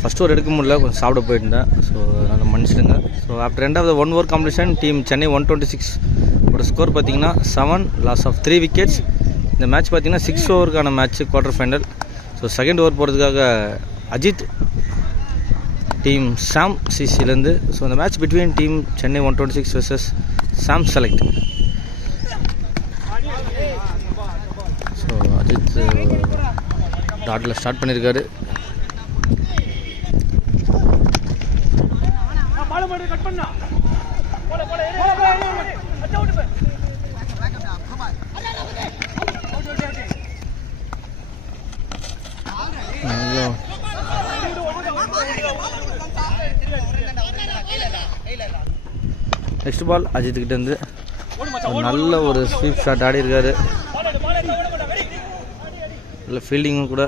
First over எடுக்க முடியல, கொஞ்சம் சாப்பிட போயிருந்தேன். ஸோ அதனால் மன்னிச்சிடுங்க. So after end of the 1 over competition team Chennai 126 ஒரு ஸ்கோர் பார்த்தீங்கன்னா 7 லாஸ் ஆஃப் 3 விக்கெட்ஸ். இந்த மேட்ச் பார்த்தீங்கன்னா 6 ஓவருக்கான match, quarter final. So second over போகிறதுக்காக அஜித் டீம் சாம் சிசிலேருந்து. ஸோ இந்த மேட்ச் between team Chennai 126 vs Sam select. So Ajith டாட்டில் ஸ்டார்ட் பண்ணியிருக்காரு. நெக்ஸ்ட் பால் அஜித் கிட்ட இருந்து நல்ல ஒரு ஸ்வீப் ஷாட் ஆடி இருக்காரு, நல்ல ஃபீல்டிங்கும் கூட.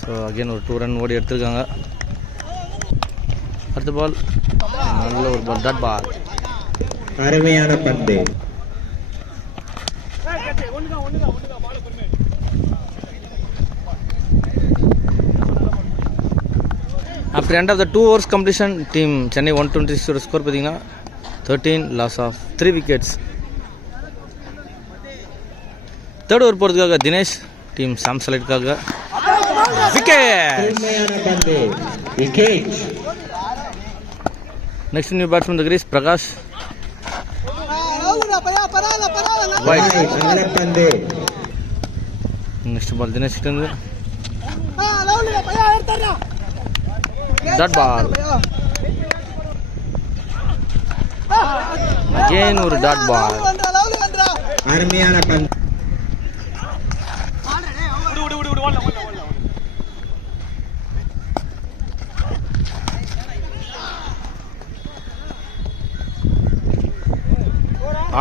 ஸோ அகெயின் ஒரு 2 ரன் ஓடி எடுத்திருக்காங்க. அடுத்த பால் நல்ல ஒரு பால், டாட் பால், அருமையான பந்து. After end of the 2 overs completion team Chennai 126 score பார்த்தீங்கன்னா 13 loss of 3 wickets. Third over போகிறதுக்காக தினேஷ் டீம் சாம் செலக்டுக்காக wicket. Next new batsman the crease Prakash. Next ball Dinesh கிட்ட இருந்து டாட் பால், அகைன் ஒரு டாட் பால். அருமையான பந்து.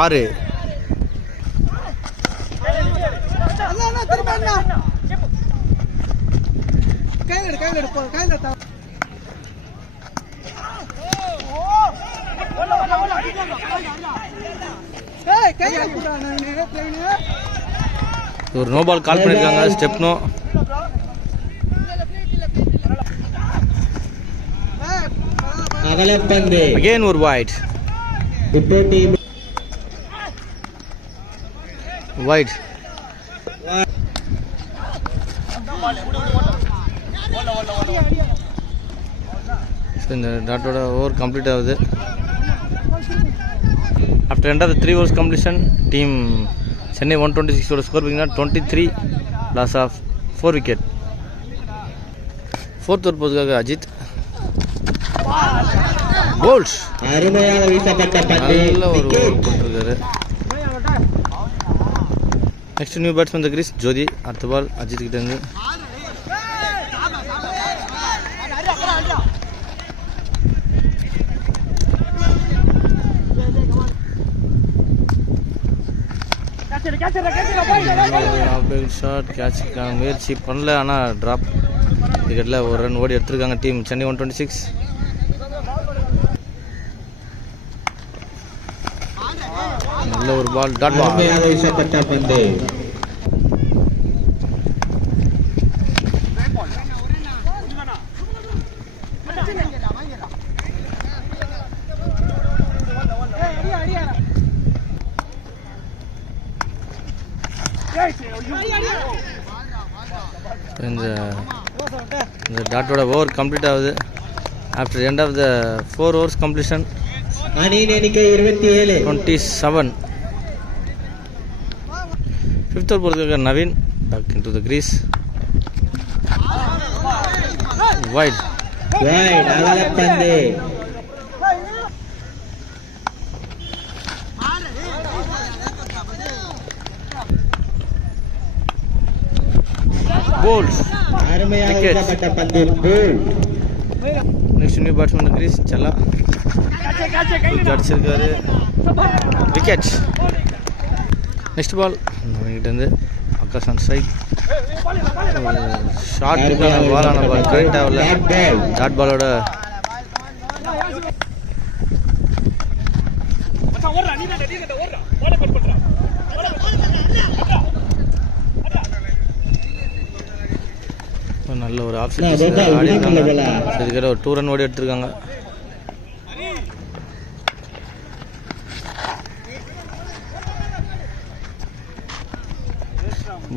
ஆறு ஒரு நோ பால் கால் பண்ணிருக்காங்க, ஸ்டெப் நோ. அகைன் ஒரு வைட், வைட். இந்த டாட்டோட ஓவர் கம்ப்ளீட் ஆகுது. After end of the 3 overs completion team Chennai 126 ஓட ஸ்கோர் பார்த்தீங்கன்னா 23 loss of 4 wicket. Fourth over போகிறதுக்காக அஜித் போல்ஸ், நல்ல ஒரு ஓவர் போட்டிருக்காரு. Next new batsman the crease Jyothi. அடுத்த பால் அஜித் கிட்ட இருந்து ஷாட், கேட்ச் முயற்சி பண்ணல, ஆனால் ட்ராப் விக்கெட்டில் ஒரு ரன் ஓடி எடுத்திருக்காங்க டீம் சென்னை 126. நல்ல ஒரு பால், டாட் பால். இந்த டாட்டோட ஓவர் கம்ப்ளீட் ஆகுது. After end of the 4 overs completion 27. Fifth over போகிறதுக்காக Naveen back into the crease, wide. Bowls, next new batsman crease Chella அடிச்சிருக்காரு, விக்கெட். நெக்ஸ்ட் பால் இருந்து ஆகாஷ் ஆன் ஸ்ட்ரைக், ஷார்ட் பாலான பால் கரெக்ட் ஆகல, டாட் பாலோட நல்ல ஒரு ஆஃப் சைட் ஆடி இருக்காங்க. சரி, ஒரு 2 ரன் ஓடி எடுத்திருக்காங்க.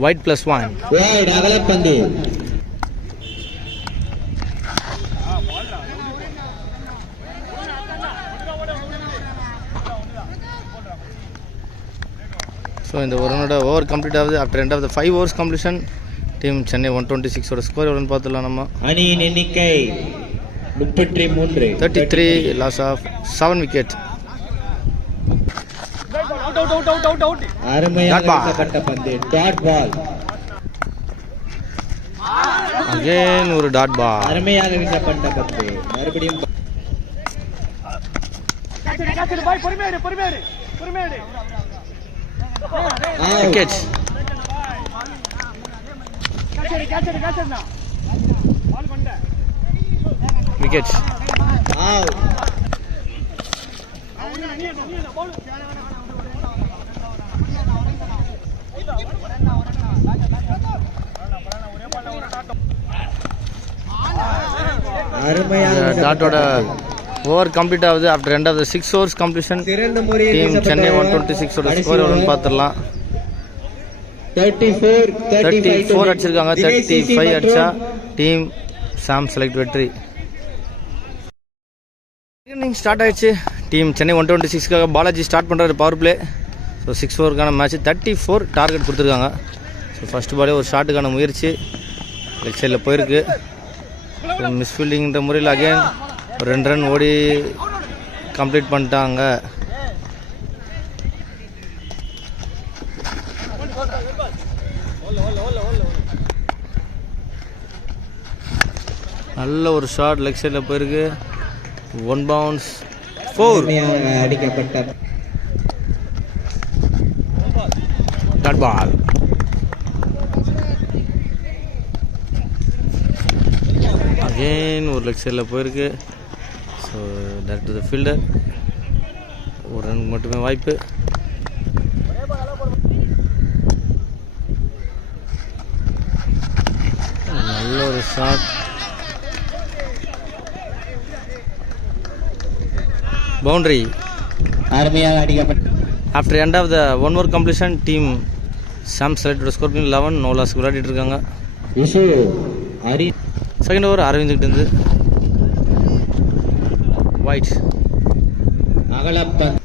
வைட் +1. அகலப்பந்து. ஸோ இந்த ஓவரோட ஓவர் கம்ப்ளீட் ஆகுது. After end of the 5 overs completion team Chennai 126 score எவ்வளோன்னு பார்த்துடலாம் நம்ம. அணியின் எண்ணிக்கை 33. 33, லாஸ் ஆஃப் 7 wicket. அருமையாக பந்து. Dot ball. அகைன் ஒரு டாட் பால். அருமையாக வீசப்பட்ட பந்து. மறுபடியும் wicket. Wicket. டாட்டோட ஓவர் கம்ப்ளீட் ஆகுது. After end of the 6 overs completion team Chennai 126 ஓட ஸ்கோர் எவ்வளோன்னு பார்த்துடலாம். 34 அடிச்சிருக்காங்க. 35 அடிச்சா டீம் சாம் செலக்ட் வெற்றி. இன்னிங் ஸ்டார்ட் ஆயிடுச்சு. டீம் சென்னை 126க்காக பாலாஜி ஸ்டார்ட் பண்ணுறாரு பவர் பிளே. ஸோ 6 ஓவருக்கான மேட்ச் 34 டார்கெட் கொடுத்துருக்காங்க. ஸோ ஃபஸ்ட்டு பாலே ஒரு ஷாட்டுக்கான முயற்சி லெக் சைடில் போயிருக்கு. ஸோ மிஸ்ஃபீல்டிங்கிற முறையில் அகைன் ஒரு 2 ரன் ஓடி கம்ப்ளீட் பண்ணிட்டாங்க. நல்ல ஒரு ஷாட் லெக் சைடில் போயிருக்கு. 1 bounce 4 அடிக்கப்பட்ட டாட் பால். அகெயின் ஒரு லெக் சைடில் போயிருக்கு. So direct to the fielder. ஒரு ரன் மட்டுமே வாய்ப்பு. நல்ல ஒரு ஷாட். பவுண்டரி. அருமையாக அடிக்கப்பட்ட. After end of the 1 over completion team Sam செலக்டோட ஸ்கோர் பண்ணி 11 no loss விளையாடிட்டு இருக்காங்க. செகண்ட் ஓவர் அரவிந்த் கிட்ட இருந்து வைட். அகலப்பந்து.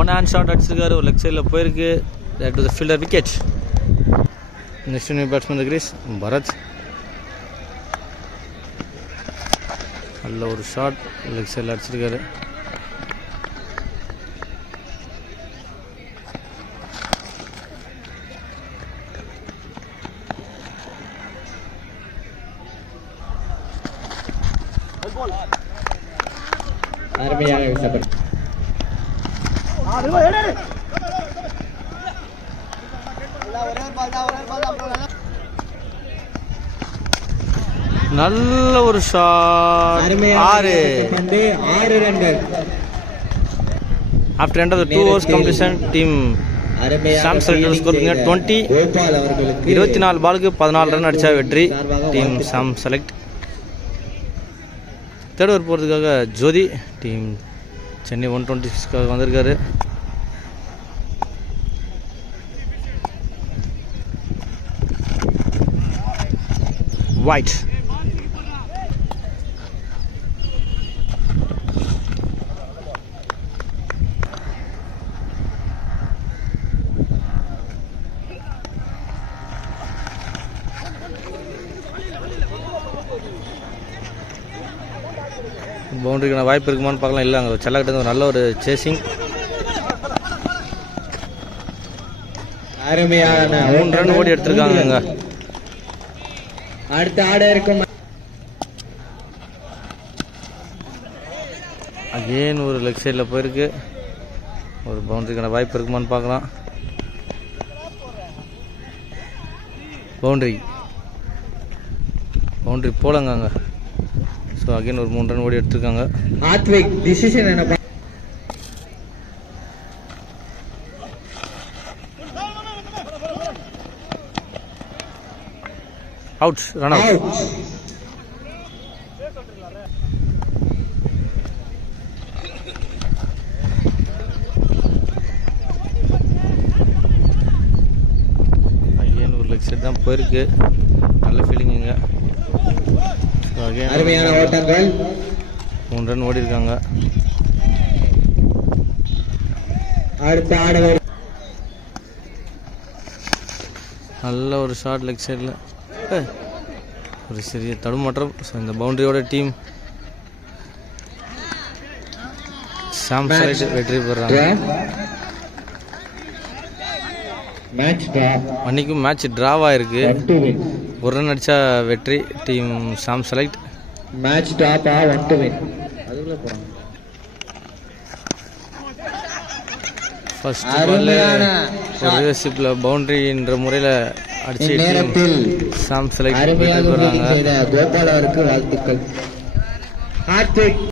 ஒன் ஹேண்ட் ஷாட் அடிச்சிருக்காரு. ஒரு லெக் சைடில் போயிருக்கு. To the fielder. Wicket. Next new batsman the crease Bharath. நல்ல ஒரு ஷாட் லெக் சைடில் அடிச்சிருக்காரு. அருமையாக வீசப்பட்ட. நல்ல ஒரு ஷாட். 6 ரன்கள். After end of the 2 overs completion team Sam செலக்டோட ஸ்கோர் 20. 24 பாலுக்கு 14 ரன் அடிச்சா வெற்றி team Sam select. Third over போகிறதுக்காக ஜோதி டீம் சென்னை 126க்காக வந்திருக்காரு. வைட். பவுண்டரிக்கான வாய்ப்பு இருக்குமான்னு பார்க்கலாம். இல்லை, அங்கே செல்லக்கிட்ட ஒரு நல்ல ஒரு சேசிங். அருமையான 3 ரன் ஓடி எடுத்திருக்காங்க. அடுத்த ஆட இருக்கும். அகெயின் ஒரு லெக் சைடில் போயிருக்கு. ஒரு பவுண்டரிக்கான வாய்ப்பு இருக்குமான்னு பார்க்கலாம். பவுண்டரி போலங்க அங்கே. ஸோ அகெயின் ஒரு 3 ரன் ஓடி எடுத்திருக்காங்க. ஆத்விக் டிசிஷன் என்ன? Out, run out. Out. Again ஒரு லெக் செட் தான் போயிருக்கு. நல்ல ஃபீலிங்குங்க. ஸோ அருமையான அகைன் ஓட்டங்கள். 3 ரன் ஓடி இருக்காங்க. அடுத்த ஆடுவர் நல்ல ஒரு ஷார்ட் லெக் சைடில் ஒரு சிறிய தடுமாற்றம். ஸோ இந்த பவுண்டரியோட டீம் சாம் செலக்ட் வெற்றி பெறாங்க. Match draw. அன்னைக்கும் மேட்ச் டிராவாக இருக்கு. 1 to win. ஒரு ரன் அடிச்சா வெற்றி டீம் சாம் செலக்ட். மேட்ச் டாப் 1 to win. அதுக்குள்ள போறாங்க. ஃபர்ஸ்ட் பால்ல ஒரு ரிவர்சிப்ல பவுண்டரின்ற முறையில் அடிச்சு டீம் நேரத்தில் சாம் செலக்ட் வெற்றி அருமையாக பெறாங்க. செய்த கோபால் அவருக்கு வாழ்த்துக்கள். ஹார்ட்விக்